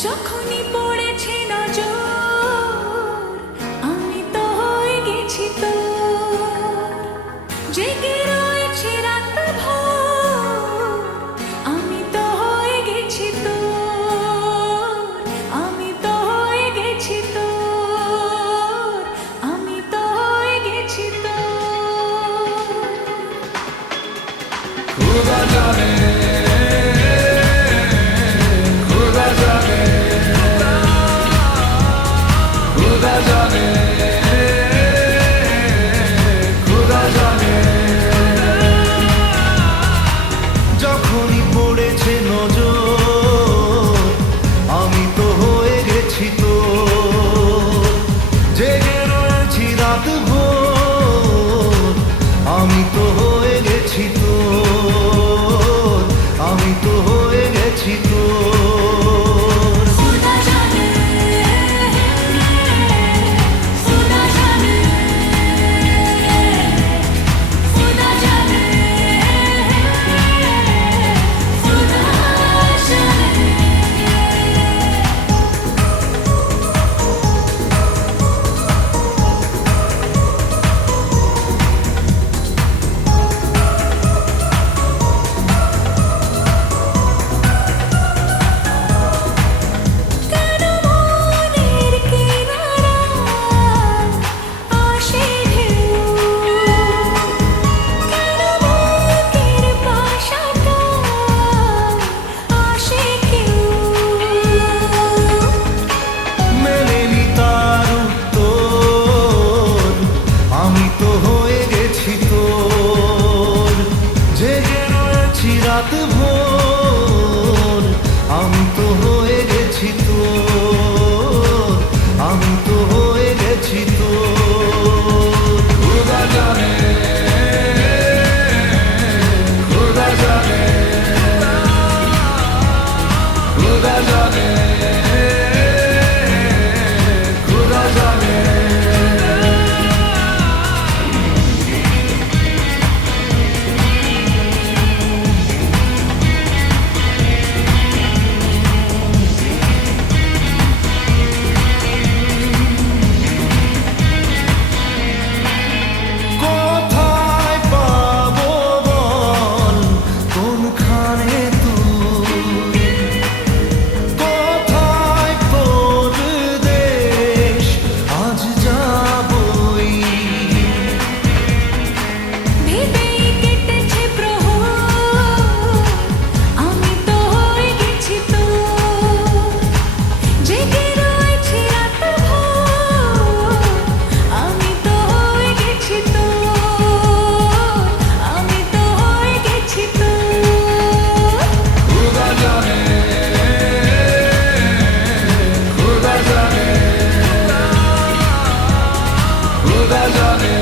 যখনই পড়েছে নজর আমি তো হয়ে গেছি তোর, জেগে রয়েছে রাত ভোর আমি তো হয়ে গেছি তোর, আমি তো হয়ে গেছি তোর, আমি তো হয়ে গেছি তোর। खुदा जाने खुदा जाने खुदा जाने खुदा जाने যখনই পড়েছে নজর আমি তো হয়ে গেছি তোর, জেগে রয়েছি রাত ভোর আমি তো হয়ে গেছি তোর, আমি তো হয়ে গেছি তোর। खुदा जाने खुदा जाने खुदा जाने खुदा जाने। কেন মনের কিনারায় আসে ঢেউ, কেন বুকের পাশাটায় আসে কেউ। মেলেনি তার উত্তর আমি তো হয়ে গেছি তোর, জেগে রয়েছি রাত ভোর আমি তো হয়ে গেছি তোর, আমি তো হয়ে গেছি তোর। खुदा जाने खुदा जाने खुदा जाने खुदा जाने কোথায় পাবো বল কোনখানে তুই, কোথায় তোর দেশ আজ যাবই। ভেবেই কেটেছে প্রহর আমি তো হয়ে গেছি তোর, জেগে রয়েছি রাত ভোর আমি তো হয়ে গেছি তোর, আমি তো হয়ে গেছি তোর। खुदा जाने खुदा जाने खुदा जाने